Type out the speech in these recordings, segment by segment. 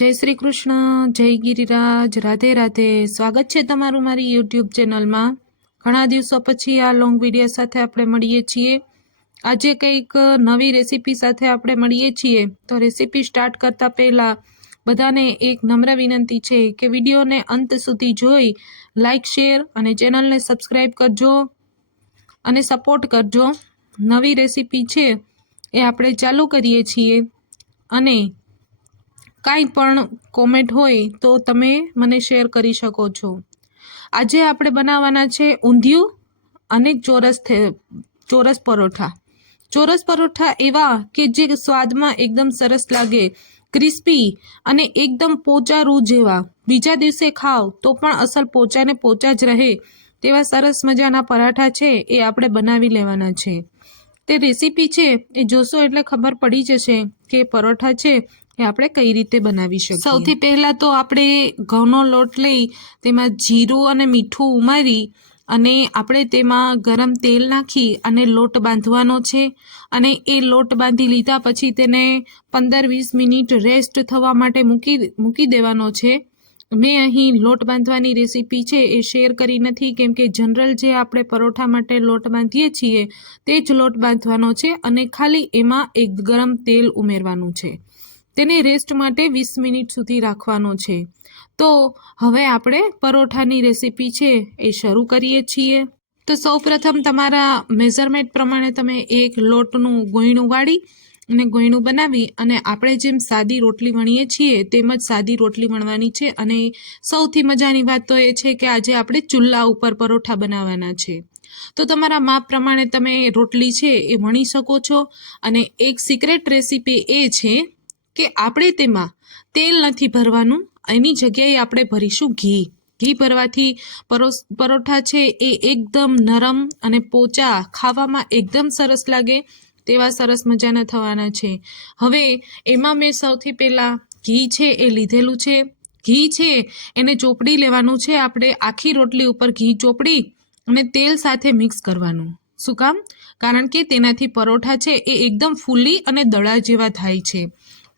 જય શ્રી કૃષ્ણ, જય ગિરિરાજ, રાધે રાધે. સ્વાગત છે તમારું મારી યુટ્યુબ ચેનલમાં. ઘણા દિવસો પછી આ લોંગ વીડિયો સાથે આપણે મળીએ છીએ. આજે કંઈક નવી રેસીપી સાથે આપણે મળીએ છીએ. તો રેસીપી સ્ટાર્ટ કરતાં પહેલાં બધાને એક નમ્ર વિનંતી છે કે વિડીયોને અંત સુધી જોઈ લાઇક શેર અને ચેનલને સબસ્ક્રાઈબ કરજો અને સપોર્ટ કરજો. નવી રેસીપી છે એ આપણે ચાલુ કરીએ છીએ. અને કાંઈ પણ કોમેન્ટ હોય તો તમે મને શેર કરી શકો છો. આજે આપણે બનાવવાના છે ઊંધિયું અને ચોરસ ચોરસ પરોઠા. ચોરસ પરોઠા એવા કે જે સ્વાદમાં એકદમ સરસ લાગે, ક્રિસ્પી અને એકદમ પોચા રૂ જેવા. બીજા દિવસે ખાવ તો પણ અસલ પોચાને પોચા જ રહે. તેવા સરસ મજાના પરાઠા છે એ આપણે બનાવી લેવાના છે. તે રેસીપી છે એ જોશો એટલે ખબર પડી જશે કે પરોઠા છે એ આપણે કઈ રીતે બનાવી શકીએ? સૌથી પહેલાં તો આપણે ઘઉંનો લોટ લઈ તેમાં જીરું અને મીઠું ઉમેરી અને આપણે તેમાં ગરમ તેલ નાખી અને લોટ બાંધવાનો છે. અને એ લોટ બાંધી લીધા પછી તેને પંદર વીસ મિનિટ રેસ્ટ થવા માટે મૂકી મૂકી દેવાનો છે. મેં અહીં લોટ બાંધવાની રેસીપી છે એ શેર કરી નથી કેમ કે જનરલ જે આપણે પરોઠા માટે લોટ બાંધીએ છીએ તે જ લોટ બાંધવાનો છે અને ખાલી એમાં એક ગરમ તેલ ઉમેરવાનું છે. તેને રેસ્ટ માટે વીસ મિનિટ સુધી રાખવાનો છે. તો હવે આપણે પરોઠાની રેસીપી છે એ શરૂ કરીએ છીએ. તો સૌપ્રથમ તમારા મેઝરમેન્ટ પ્રમાણે તમે એક લોટનું ગોયણું વાળી અને ગોયણું બનાવી અને આપણે જેમ સાદી રોટલી વણીએ છીએ તેમ જ સાદી રોટલી વણવાની છે અને સૌથી મજાની વાત તો એ છે કે આજે આપણે ચૂલા ઉપર પરોઠા બનાવવાના છે. તો તમારા માપ પ્રમાણે તમે રોટલી છે એ વણી શકો છો અને એક સિક્રેટ રેસીપી એ છે કે આપણે તેમાં તેલ નથી ભરવાનું, એની જગ્યાએ આપણે ભરીશું ઘી. ઘી ભરવાથી પરોસ, પરોઠા છે એ એકદમ નરમ અને પોચા, ખાવામાં એકદમ સરસ લાગે તેવા સરસ મજાના થવાના છે. હવે એમાં મેં સૌથી પહેલાં ઘી છે એ લીધેલું છે. ઘી છે એને ચોપડી લેવાનું છે. આપણે આખી રોટલી ઉપર ઘી ચોપડી અને તેલ સાથે મિક્સ કરવાનું. શું કામ? કારણ કે તેનાથી પરોઠા છે એ એકદમ ફૂલી અને દડા જેવા થાય છે.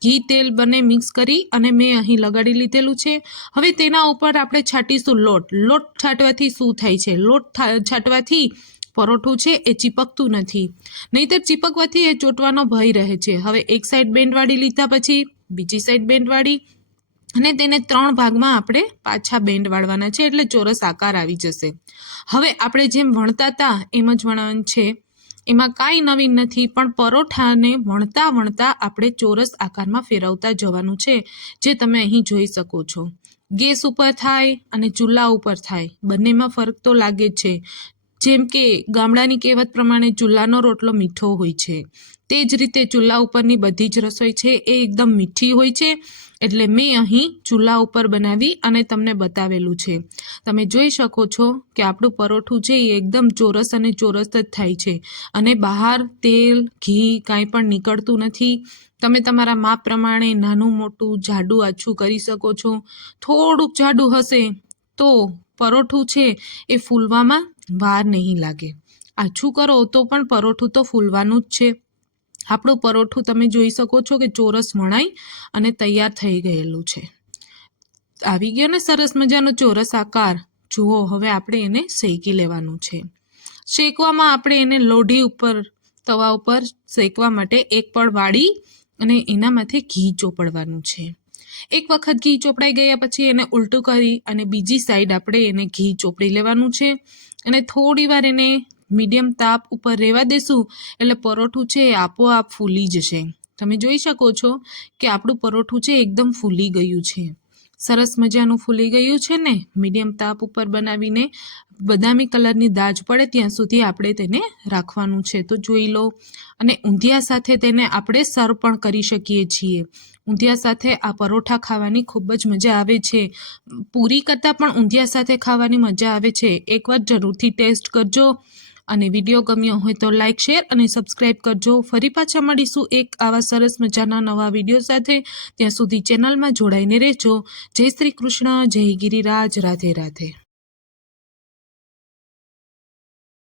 ઘી તેલ બંને મિક્સ કરી અને મેં અહીં લગાડી લીધેલું છે. હવે તેના ઉપર આપણે છાંટીશું લોટ. લોટ છાંટવાથી શું થાય છે? લોટ છાંટવાથી પરોઠું છે, એ ચીપકતું નથી. નહીંતર ચીપકવાથી એ ચોટવાનો ભય રહે છે. હવે એક સાઈડ બેન્ડવાળી લીધા પછી બીજી સાઈડ બેન્ડ વાળી અને તેને ત્રણ ભાગમાં આપણે પાછા બેન્ડ વાળવાના છે એટલે ચોરસ આકાર આવી જશે. હવે આપણે જેમ વણતા હતા એમ જ વણવાનું છે. એમાં કાંઈ નવીન નથી, પણ પરોઠાને વણતા વણતા આપણે ચોરસ આકારમાં ફેરવતા જવાનું છે, જે તમે અહીં જોઈ શકો છો. ગેસ ઉપર થાય અને ચૂલા ઉપર થાય. બંનેમાં ફરક તો લાગે જ છે. જેમ કે ગામડાની કહેવત પ્રમાણે ચૂલાનો રોટલો મીઠો હોય છે. તે જ રીતે ચૂલા ઉપરની બધી જ રસોઈ છે એ એકદમ મીઠી હોય છે. એટલે મેં અહીં ચૂલા ઉપર બનાવી અને તમને બતાવેલું છે. તમે જોઈ શકો છો કે આપણું પરોઠું છે એ એકદમ ચોરસ અને ચોરસ જ થાય છે. અને બહાર તેલ, ઘી કાંઈ પણ નીકળતું નથી. તમે તમારા માપ પ્રમાણે નાનું, મોટું, જાડું, આછું કરી શકો છો. થોડુંક જાડું હશે તો પરોઠું છે એ ફૂલવામાં વાર નહીં લાગે. આછું કરો તો પણ પરોઠું તો ફૂલવાનું જ છે. આપણું પરોઠું તમે જોઈ શકો છો કે ચોરસ વણાઈ અને તૈયાર થઈ ગયેલું છે. આવી ગયો ને સરસ મજાનો ચોરસ આકાર. જુઓ, હવે આપણે એને શેકી લેવાનું છે. શેકવામાં આપણે એને લોઢી ઉપર, તવા ઉપર શેકવા માટે એક પળ વાળી અને એનામાંથી ઘી ચોપડવાનું છે. એક વખત ઘી ચોપડાઈ ગયા પછી એને ઉલટું કરી અને બીજી સાઈડ આપણે એને ઘી ચોપડી લેવાનું છે. અને થોડી વાર એને મીડિયમ તાપ ઉપર રહેવા દેશું એટલે પરોઠું છે એ આપોઆપ ફૂલી જશે. તમે જોઈ શકો છો કે આપણું પરોઠું છે એકદમ ફૂલી ગયું છે. સરસ મજાનું ફૂલી ગયું છે ને? મીડિયમ તાપ ઉપર બનાવીને બદામી કલરની દાજ પડે ત્યાં સુધી આપણે તેને રાખવાનું છે. તો જોઈ લો. અને ઊંધિયા સાથે તેને આપણે સર્વ પણ કરી શકીએ છીએ. ઊંધિયા સાથે આ પરોઠા ખાવાની ખૂબ જ મજા આવે છે. પૂરી કરતાં પણ ઊંધિયા સાથે ખાવાની મજા આવે છે. એકવાર જરૂરથી ટેસ્ટ કરજો. અને વીડિયો ગમ્યો હોય તો લાઇક શેર અને સબસ્ક્રાઈબ કરજો. ફરી પાછા મળીશું એક આવા સરસ મજાના નવા વીડિયો સાથે. ત્યાં સુધી ચેનલમાં જોડાઈને રહેજો. જય શ્રી કૃષ્ણ, જય ગિરિરાજ, રાધે રાધે.